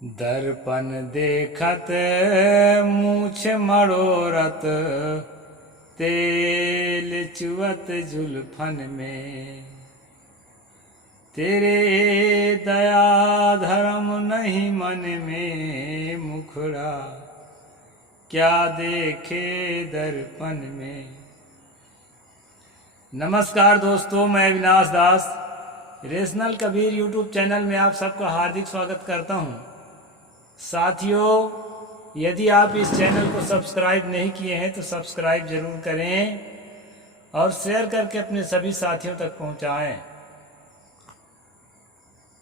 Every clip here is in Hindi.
दर्पण देखत मूछ मरोरत, तेल चुवत जुल्फन में। तेरे दया धर्म नहीं मन में, मुखड़ा क्या देखे दर्पण में। नमस्कार दोस्तों, मैं अविनाश दास रेशनल कबीर यूट्यूब चैनल में आप सबका हार्दिक स्वागत करता हूं। साथियों, यदि आप इस चैनल को सब्सक्राइब नहीं किए हैं तो सब्सक्राइब जरूर करें और शेयर करके अपने सभी साथियों तक पहुंचाएं।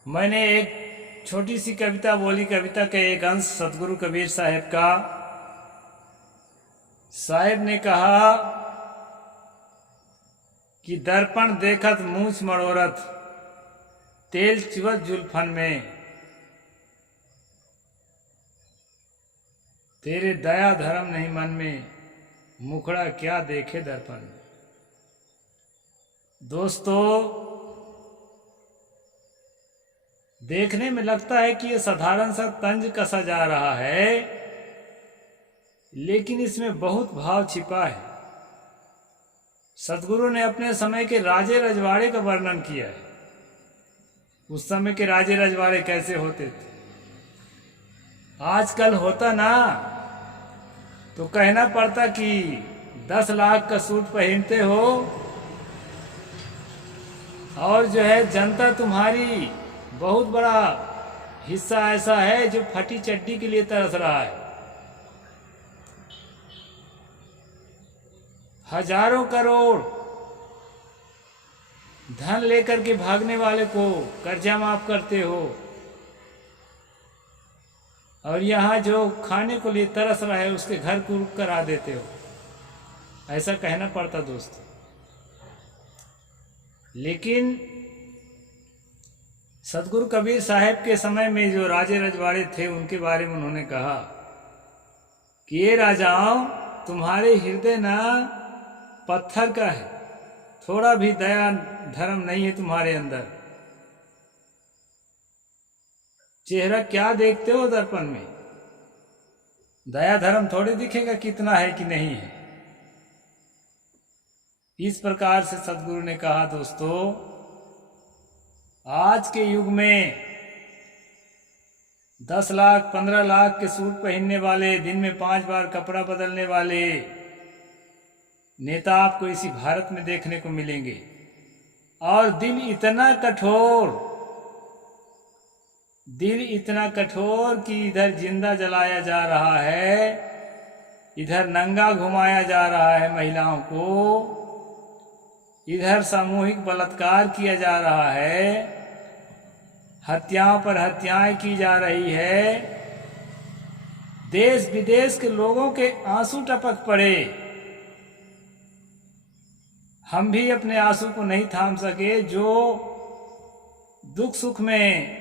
मैंने एक छोटी सी कविता बोली। कविता का एक अंश सतगुरु कबीर साहब का। साहब ने कहा कि दर्पण देखत मूछ मरोरत, तेल चुवत जुल्फन में। तेरे दया धर्म नहीं मन में, मुखड़ा क्या देखे दर्पण में। दोस्तों, देखने में लगता है कि ये साधारण सा तंज कसा जा रहा है, लेकिन इसमें बहुत भाव छिपा है। सतगुरु ने अपने समय के राजे रजवाड़े का वर्णन किया है। उस समय के राजे रजवाड़े कैसे होते थे। आजकल होता ना तो कहना पड़ता कि 10 लाख का सूट पहनते हो और जो है जनता तुम्हारी बहुत बड़ा हिस्सा ऐसा है जो फटी चड्डी के लिए तरस रहा है। हजारों करोड़ धन लेकर के भागने वाले को कर्जा माफ करते हो और यहाँ जो खाने को लिए तरस रहा है उसके घर को रुक करा देते हो। ऐसा कहना पड़ता दोस्तों। लेकिन सतगुरु कबीर साहब के समय में जो राजे रजवाड़े थे उनके बारे में उन्होंने कहा कि ये राजाओं, तुम्हारे हृदय ना पत्थर का है, थोड़ा भी दया धर्म नहीं है तुम्हारे अंदर। चेहरा क्या देखते हो दर्पण में, दया धर्म थोड़े दिखेगा कितना है कि नहीं है। इस प्रकार से सतगुरु ने कहा। दोस्तों, आज के युग में 10 लाख 15 लाख के सूट पहनने वाले, दिन में 5 बार कपड़ा बदलने वाले नेता आपको इसी भारत में देखने को मिलेंगे। और दिल इतना कठोर कि इधर जिंदा जलाया जा रहा है, इधर नंगा घुमाया जा रहा है महिलाओं को, इधर सामूहिक बलात्कार किया जा रहा है, हत्याओं पर हत्याएं की जा रही है। देश विदेश के लोगों के आंसू टपक पड़े। हम भी अपने आंसू को नहीं थाम सके। जो दुख सुख में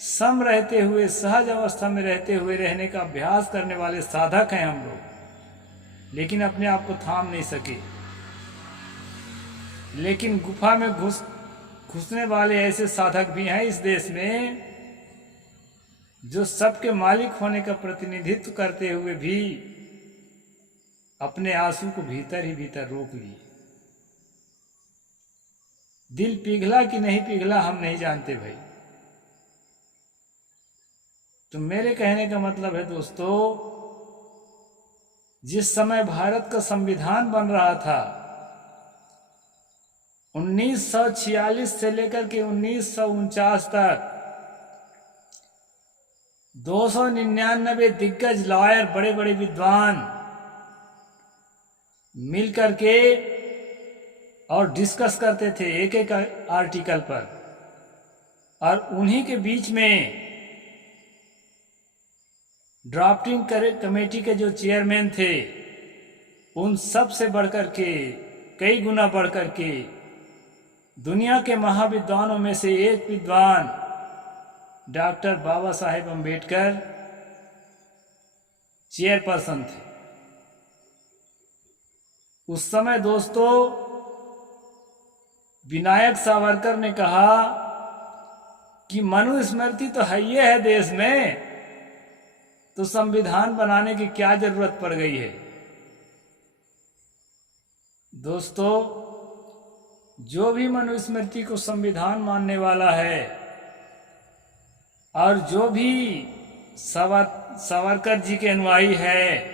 सम रहते हुए, सहज अवस्था में रहते हुए रहने का अभ्यास करने वाले साधक हैं हम लोग, लेकिन अपने आप को थाम नहीं सके। लेकिन गुफा में घुसने वाले ऐसे साधक भी हैं इस देश में, जो सबके मालिक होने का प्रतिनिधित्व करते हुए भी अपने आंसू को भीतर ही भीतर रोक लिए। दिल पिघला कि नहीं पिघला हम नहीं जानते भाई। तो मेरे कहने का मतलब है दोस्तों, जिस समय भारत का संविधान बन रहा था 1946 से लेकर के 1949 तक 299 दिग्गज लॉयर, बड़े बड़े विद्वान मिलकर के और डिस्कस करते थे एक एक आर्टिकल पर। और उन्हीं के बीच में ड्राफ्टिंग कमेटी के जो चेयरमैन थे, उन सब से बढ़कर के, कई गुना बढ़कर के दुनिया के महाविद्वानों में से एक विद्वान डॉक्टर बाबा साहेब अम्बेडकर चेयरपर्सन थे। उस समय दोस्तों विनायक सावरकर ने कहा कि मनुस्मृति तो है ही है देश में, तो संविधान बनाने की क्या जरूरत पड़ गई है। दोस्तों, जो भी मनुस्मृति को संविधान मानने वाला है और जो भी सावरकर जी के अनुयायी है,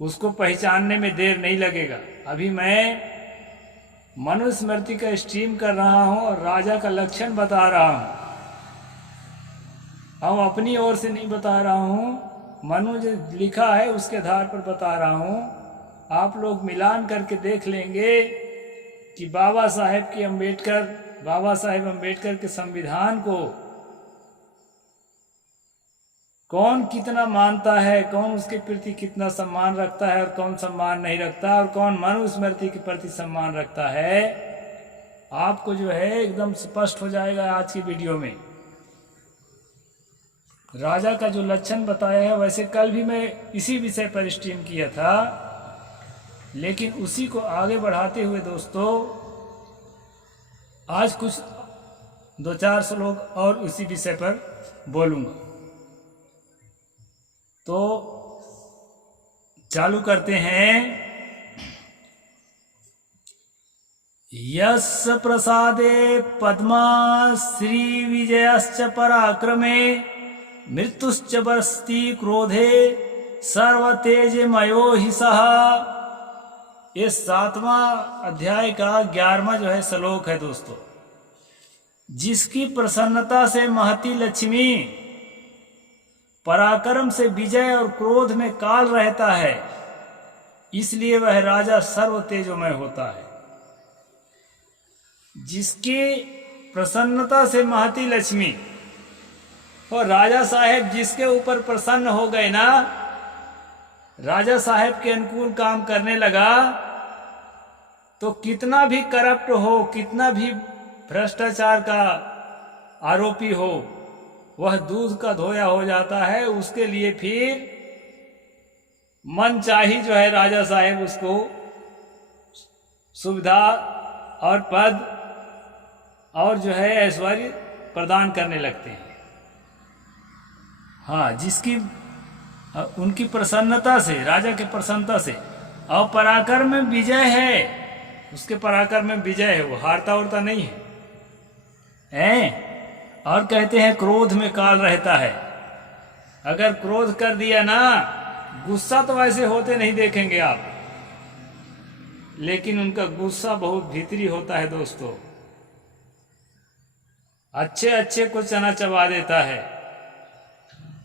उसको पहचानने में देर नहीं लगेगा। अभी मैं मनुस्मृति का स्ट्रीम कर रहा हूं और राजा का लक्षण बता रहा हूं, और अपनी ओर से नहीं बता रहा हूं, मनु जो लिखा है उसके आधार पर बता रहा हूं। आप लोग मिलान करके देख लेंगे कि बाबा साहेब अम्बेडकर के संविधान को कौन कितना मानता है, कौन उसके प्रति कितना सम्मान रखता है और कौन सम्मान नहीं रखता, और कौन मनुस्मृति के प्रति सम्मान रखता है। आपको जो है एकदम स्पष्ट हो जाएगा आज की वीडियो में। राजा का जो लक्षण बताया है, वैसे कल भी मैं इसी विषय पर स्ट्रीम किया था, लेकिन उसी को आगे बढ़ाते हुए दोस्तों आज कुछ 2-4 श्लोक और इसी विषय पर बोलूंगा। तो चालू करते हैं। यस्य प्रसादे पद्मा श्री विजयश्च पराक्रमे मृत्युश्च वर्षति क्रोधे सर्वतेजमयो हि सः। ये 7वां अध्याय का 11वां जो है श्लोक है दोस्तों। जिसकी प्रसन्नता से महती लक्ष्मी, पराक्रम से विजय और क्रोध में काल रहता है, इसलिए वह राजा सर्व तेजोमय होता है। जिसकी प्रसन्नता से महती लक्ष्मी, और राजा साहेब जिसके ऊपर प्रसन्न हो गए ना, राजा साहेब के अनुकूल काम करने लगा, तो कितना भी करप्ट हो, कितना भी भ्रष्टाचार का आरोपी हो, वह दूध का धोया हो जाता है। उसके लिए फिर मन चाही जो है राजा साहेब उसको सुविधा और पद और जो है ऐश्वर्य प्रदान करने लगते हैं। हाँ, जिसकी उनकी प्रसन्नता से, राजा के प्रसन्नता से, और पराक्रम में विजय है, उसके पराक्रम में विजय है, वो हारता उड़ता नहीं है। और कहते हैं क्रोध में काल रहता है। अगर क्रोध कर दिया ना, गुस्सा तो वैसे होते नहीं देखेंगे आप, लेकिन उनका गुस्सा बहुत भीतरी होता है दोस्तों। अच्छे अच्छे को चना चबा देता है।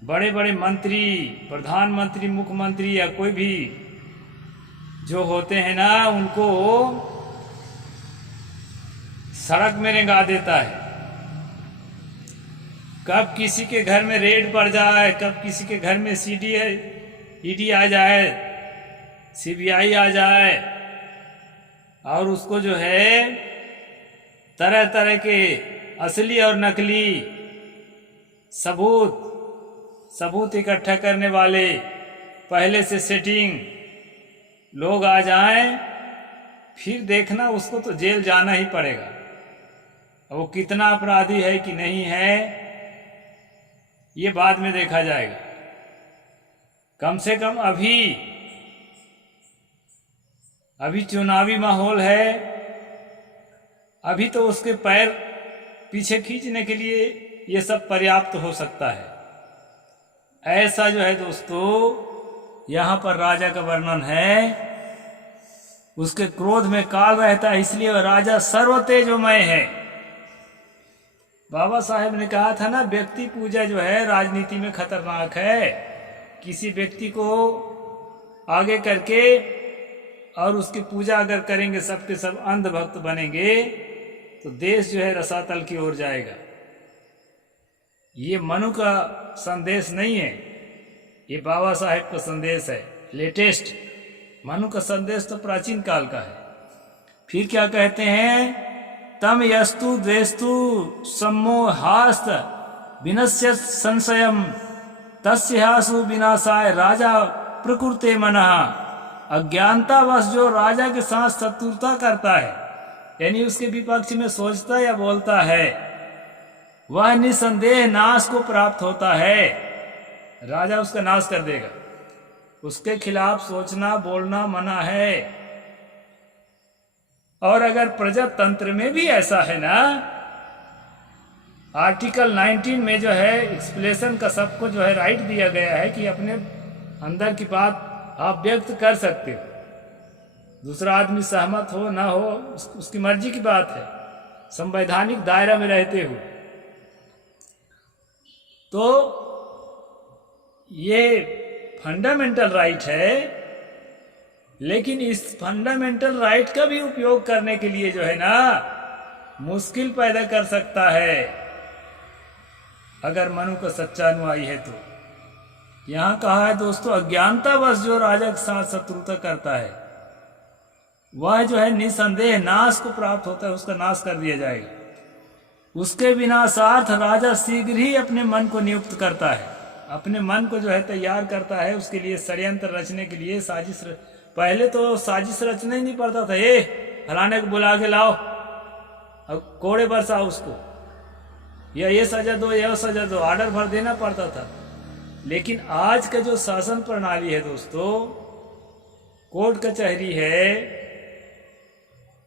बड़े बड़े मंत्री, प्रधानमंत्री, मुख्यमंत्री या कोई भी जो होते हैं ना, उनको सड़क में रेंगा देता है। कब किसी के घर में रेड पड़ जाए, कब किसी के घर में ईडी आ जाए, सीबीआई आ जाए, और उसको जो है तरह तरह के असली और नकली सबूत इकट्ठा करने वाले पहले से सेटिंग लोग आ जाएं, फिर देखना उसको तो जेल जाना ही पड़ेगा। वो कितना अपराधी है कि नहीं है, ये बाद में देखा जाएगा। कम से कम अभी चुनावी माहौल है, अभी तो उसके पैर पीछे खींचने के लिए ये सब पर्याप्त हो सकता है। ऐसा जो है दोस्तों यहाँ पर राजा का वर्णन है। उसके क्रोध में काल रहता है, इसलिए वह राजा सर्व तेजोमय है। बाबा साहेब ने कहा था ना, व्यक्ति पूजा जो है राजनीति में खतरनाक है। किसी व्यक्ति को आगे करके और उसकी पूजा अगर करेंगे, सबके सब अंधभक्त बनेंगे, तो देश जो है रसातल की ओर जाएगा। ये मनु का संदेश नहीं है, ये बाबा साहेब का संदेश है, लेटेस्ट। मनु का संदेश तो प्राचीन काल का है। फिर क्या कहते हैं, तम यस्तु द्वेस्तु सम्मोहास्त विनश्य संशयम तस्यासु विनाशाय राजा प्रकृते मनः। अज्ञानतावश जो राजा के साथ शत्रुता करता है, यानी उसके विपक्ष में सोचता या बोलता है, वह निसंदेह नाश को प्राप्त होता है। राजा उसका नाश कर देगा, उसके खिलाफ सोचना बोलना मना है। और अगर प्रजातंत्र में भी ऐसा है ना, आर्टिकल 19 में जो है एक्सप्लेशन का सबको जो है राइट दिया गया है कि अपने अंदर की बात आप व्यक्त कर सकते हो, दूसरा आदमी सहमत हो ना हो उसकी मर्जी की बात है, संवैधानिक दायरा में रहते हुए। तो ये फंडामेंटल राइट है, लेकिन इस फंडामेंटल राइट का भी उपयोग करने के लिए जो है ना मुश्किल पैदा कर सकता है अगर मनु का सच्चा अनुयायी है। तो यहां कहा है दोस्तों, अज्ञानतावश जो राजा के साथ शत्रुता करता है वह जो है निसंदेह नाश को प्राप्त होता है, उसका नाश कर दिया जाएगा। उसके विनाशार्थ राजा शीघ्र ही अपने मन को नियुक्त करता है, अपने मन को जो है तैयार करता है उसके लिए षड्यंत्र रचने के लिए, साजिश। पहले तो साजिश रचना ही नहीं पड़ता था, ये फलाने को बुला के लाओ अब कोड़े बरसाओ उसको, या ये सजा दो यह सजा दो, ऑर्डर भर देना पड़ता था। लेकिन आज का जो शासन प्रणाली है दोस्तों, कोर्ट कचहरी है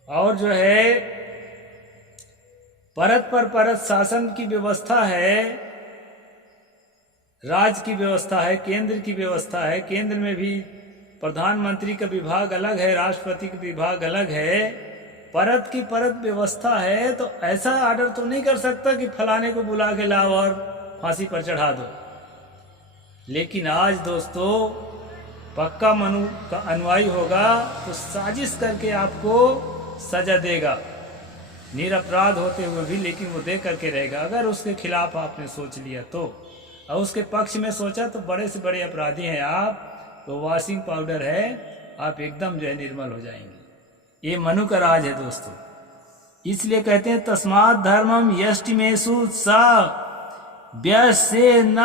और जो है परत पर परत शासन की व्यवस्था है, राज्य की व्यवस्था है, केंद्र की व्यवस्था है। केंद्र में भी प्रधानमंत्री का विभाग अलग है, राष्ट्रपति का विभाग अलग है, परत की परत व्यवस्था है। तो ऐसा ऑर्डर तो नहीं कर सकता कि फलाने को बुला के लाओ और फांसी पर चढ़ा दो। लेकिन आज दोस्तों पक्का मनु का अनुयायी होगा तो साजिश करके आपको सजा देगा, निरपराध होते हुए भी, लेकिन वो दे करके रहेगा। अगर उसके खिलाफ आपने सोच लिया तो, और उसके पक्ष में सोचा तो बड़े से बड़े अपराधी हैं आप, तो वॉशिंग पाउडर है, आप एकदम जो है निर्मल हो जाएंगे। ये मनु का राज है दोस्तों। इसलिए कहते हैं तस्मात् धर्मम यष्टिमेषु स व्यसे न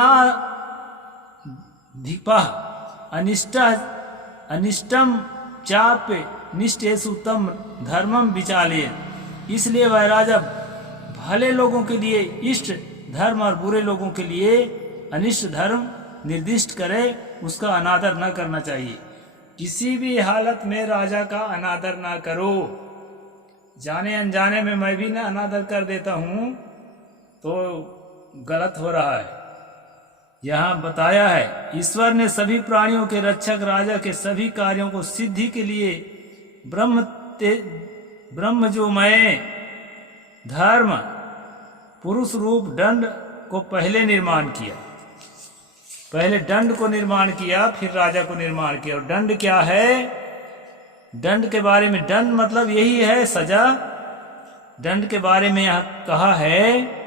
धिपः अनिष्टम चाप निष्ठेषु तम धर्मम विचाले। इसलिए वह राजा भले लोगों के लिए इष्ट धर्म और बुरे लोगों के लिए अनिष्ट धर्म निर्दिष्ट करे, उसका अनादर न करना चाहिए। किसी भी हालत में राजा का अनादर ना करो। जाने अनजाने में मैं भी ना अनादर कर देता हूं तो गलत हो रहा है। यहाँ बताया है ईश्वर ने सभी प्राणियों के रक्षक राजा के सभी कार्यों को सिद्धि के लिए ब्रह्म जो मैं धर्म पुरुष रूप दंड को पहले निर्माण किया, पहले दंड को निर्माण किया फिर राजा को निर्माण किया। और दंड क्या है? दंड के बारे में, दंड मतलब यही है सजा। दंड के बारे में यह कहा है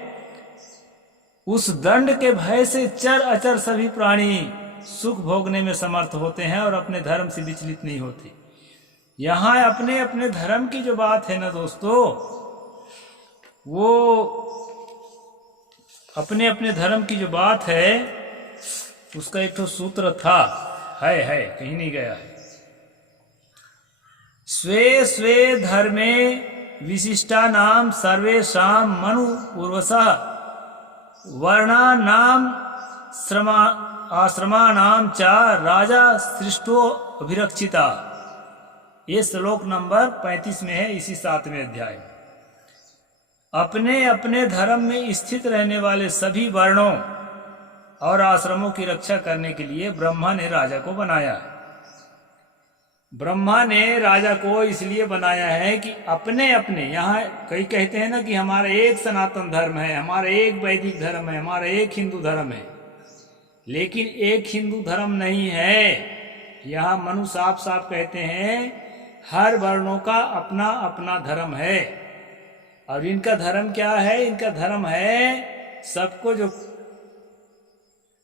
उस दंड के भय से चर अचर सभी प्राणी सुख भोगने में समर्थ होते हैं और अपने धर्म से विचलित नहीं होते। यहां अपने अपने धर्म की जो बात है ना दोस्तों, वो अपने अपने धर्म की जो बात है उसका एक तो सूत्र था, है कहीं नहीं गया है। स्वे स्वे धर्मे विशिष्टा नाम सर्वेषां मनु पूर्वशः वर्णा नाम आश्रमा नाम च राजा सृष्टो अभिरक्षिता। ये श्लोक नंबर 35 में है, इसी 7वें अध्याय। अपने अपने धर्म में स्थित रहने वाले सभी वर्णों और आश्रमों की रक्षा करने के लिए ब्रह्मा ने राजा को बनाया है। ब्रह्मा ने राजा को इसलिए बनाया है कि अपने अपने, यहाँ कई कहते हैं ना कि हमारा एक सनातन धर्म है, हमारा एक वैदिक धर्म है, हमारा एक हिंदू धर्म है, लेकिन एक हिंदू धर्म नहीं है। यहाँ मनु साफ साफ कहते हैं हर वर्णों का अपना अपना धर्म है। और इनका धर्म क्या है? इनका धर्म है सबको जो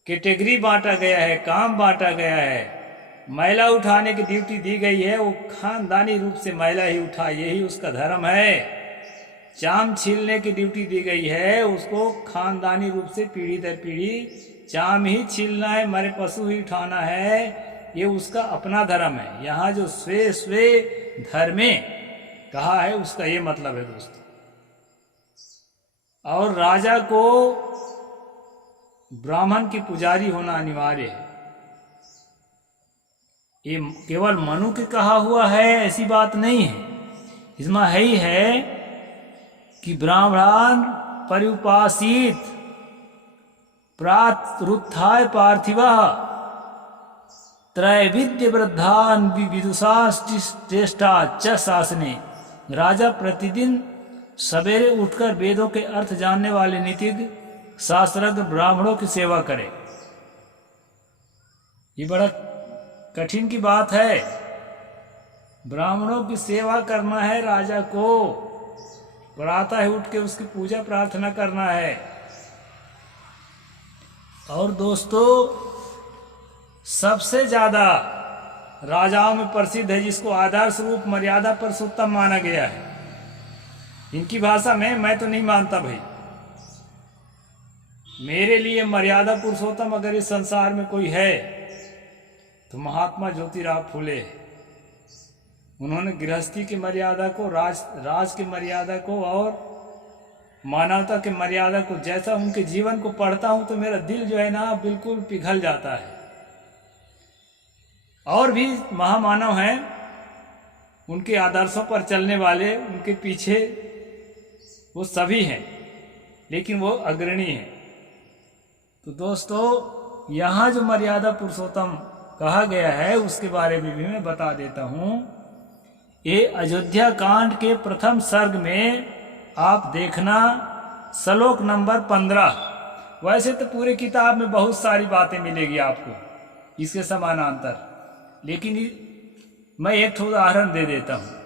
कैटेगरी बांटा गया है, काम बांटा गया है, मैला उठाने की ड्यूटी दी गई है, वो खानदानी रूप से मैला ही उठाए, यही उसका धर्म है। चाम छीलने की ड्यूटी दी गई है, उसको खानदानी रूप से पीढ़ी दर पीढ़ी चाम ही छीलना है, मरे पशु ही उठाना है, ये उसका अपना धर्म है। यहाँ जो स्वे स्वे धर्मे कहा है उसका ये मतलब है दोस्तों। और राजा को ब्राह्मण की पुजारी होना अनिवार्य है। ये केवल मनु के कहा हुआ है ऐसी बात नहीं है, इसमें है ही है कि ब्राह्मण पर्युपासित प्रातरुत्थाय पार्थिवा त्रैविद्य वृद्धान विदुषा श्रेष्ठा च शासने। राजा प्रतिदिन सवेरे उठकर वेदों के अर्थ जानने वाले नीतिज्ञ शास्त्रज्ञ ब्राह्मणों की सेवा करे। ये बड़ा कठिन की बात है। ब्राह्मणों की सेवा करना है राजा को, प्रातः है उठ के उसकी पूजा प्रार्थना करना है। और दोस्तों सबसे ज्यादा राजाओं में प्रसिद्ध है जिसको आदर्श रूप मर्यादा पुरुषोत्तम माना गया है। इनकी भाषा में मैं तो नहीं मानता भाई, मेरे लिए मर्यादा पुरुषोत्तम अगर इस संसार में कोई है तो महात्मा ज्योतिराव फूले है। उन्होंने गृहस्थी की मर्यादा को, राज की मर्यादा को और मानवता की मर्यादा को, जैसा उनके जीवन को पढ़ता हूं तो मेरा दिल जो है ना बिल्कुल पिघल जाता है। और भी महामानव हैं, उनके आदर्शों पर चलने वाले, उनके पीछे वो सभी हैं, लेकिन वो अग्रणी हैं। तो दोस्तों यहाँ जो मर्यादा पुरुषोत्तम कहा गया है उसके बारे में भी मैं बता देता हूँ। ये अयोध्या कांड के प्रथम सर्ग में आप देखना श्लोक नंबर 15। वैसे तो पूरे किताब में बहुत सारी बातें मिलेगी आपको इसके समानांतर, लेकिन मैं एक उदाहरण दे देता हूँ।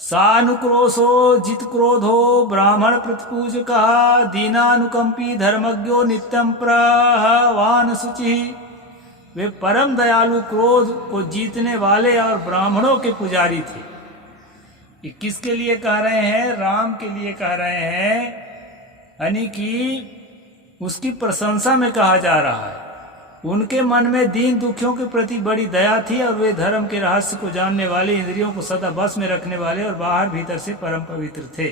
सानुक्रोशो जित क्रोधो ब्राह्मण प्रतिपूजक दीनानुकंपी धर्मज्ञो नित्यम प्रवान शुचि। वे परम दयालु क्रोध को जीतने वाले और ब्राह्मणों के पुजारी थे। ये किसके लिए कह रहे हैं? राम के लिए कह रहे हैं, यानी कि उसकी प्रशंसा में कहा जा रहा है। उनके मन में दीन दुखियों के प्रति बड़ी दया थी और वे धर्म के रहस्य को जानने वाले, इंद्रियों को सदा बस में रखने वाले और बाहर भीतर से परम पवित्र थे।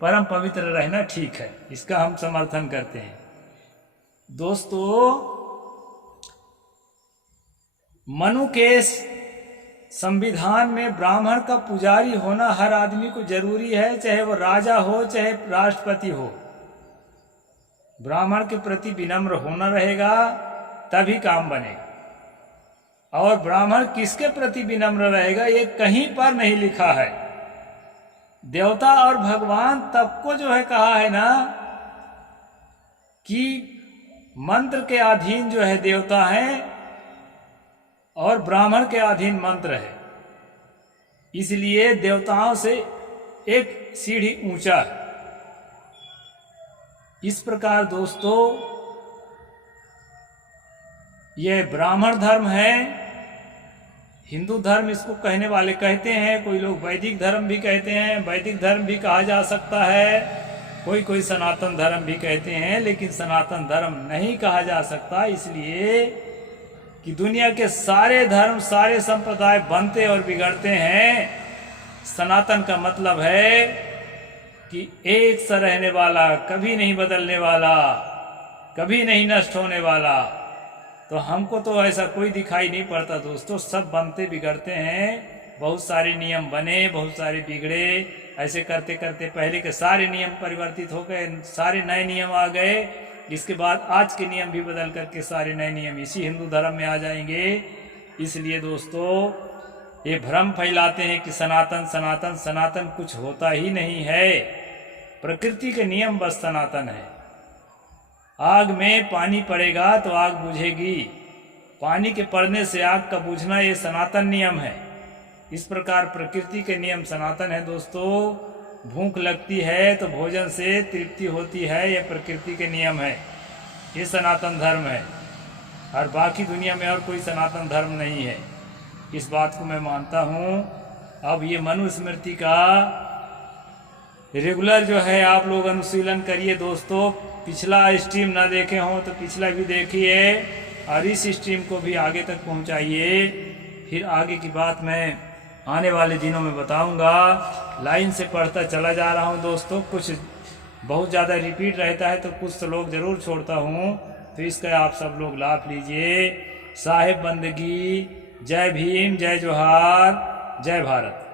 परम पवित्र रहना ठीक है, इसका हम समर्थन करते हैं। दोस्तों मनु के संविधान में ब्राह्मण का पुजारी होना हर आदमी को जरूरी है, चाहे वो राजा हो चाहे राष्ट्रपति हो। ब्राह्मण के प्रति विनम्र होना रहेगा तभी काम बनेगा। और ब्राह्मण किसके प्रति विनम्र रहेगा ये कहीं पर नहीं लिखा है। देवता और भगवान तब को जो है कहा है ना कि मंत्र के अधीन जो है देवता है और ब्राह्मण के अधीन मंत्र है, इसलिए देवताओं से एक सीढ़ी ऊंचा है। इस प्रकार दोस्तों यह ब्राह्मण धर्म है। हिंदू धर्म इसको कहने वाले कहते हैं, कोई लोग वैदिक धर्म भी कहते हैं, वैदिक धर्म भी कहा जा सकता है, कोई सनातन धर्म भी कहते हैं, लेकिन सनातन धर्म नहीं कहा जा सकता, इसलिए कि दुनिया के सारे धर्म सारे संप्रदाय बनते और बिगड़ते हैं। सनातन का मतलब है कि एक सा रहने वाला, कभी नहीं बदलने वाला, कभी नहीं नष्ट होने वाला। तो हमको तो ऐसा कोई दिखाई नहीं पड़ता दोस्तों, सब बनते बिगड़ते हैं। बहुत सारे नियम बने, बहुत सारे बिगड़े, ऐसे करते करते पहले के सारे नियम परिवर्तित हो गए, सारे नए नियम आ गए। इसके बाद आज के नियम भी बदल करके सारे नए नियम इसी हिंदू धर्म में आ जाएंगे। इसलिए दोस्तों ये भ्रम फैलाते हैं कि सनातन सनातन सनातन कुछ होता ही नहीं है। प्रकृति के नियम बस सनातन है। आग में पानी पड़ेगा तो आग बुझेगी, पानी के पड़ने से आग का बुझना ये सनातन नियम है। इस प्रकार प्रकृति के नियम सनातन है दोस्तों। भूख लगती है तो भोजन से तृप्ति होती है, यह प्रकृति के नियम है, ये सनातन धर्म है। और बाकी दुनिया में और कोई सनातन धर्म नहीं है, इस बात को मैं मानता हूँ। अब ये मनुस्मृति का रेगुलर जो है आप लोग अनुशीलन करिए दोस्तों। पिछला स्ट्रीम ना देखे हों तो पिछला भी देखिए और इस स्ट्रीम को भी आगे तक पहुँचाइए। फिर आगे की बात मैं आने वाले दिनों में बताऊंगा। लाइन से पढ़ता चला जा रहा हूं दोस्तों, कुछ बहुत ज़्यादा रिपीट रहता है तो कुछ श्लोक जरूर छोड़ता हूँ, तो इसका आप सब लोग लाभ लीजिए। साहिब बंदगी। जय भीम, जय जोहार, जय भारत।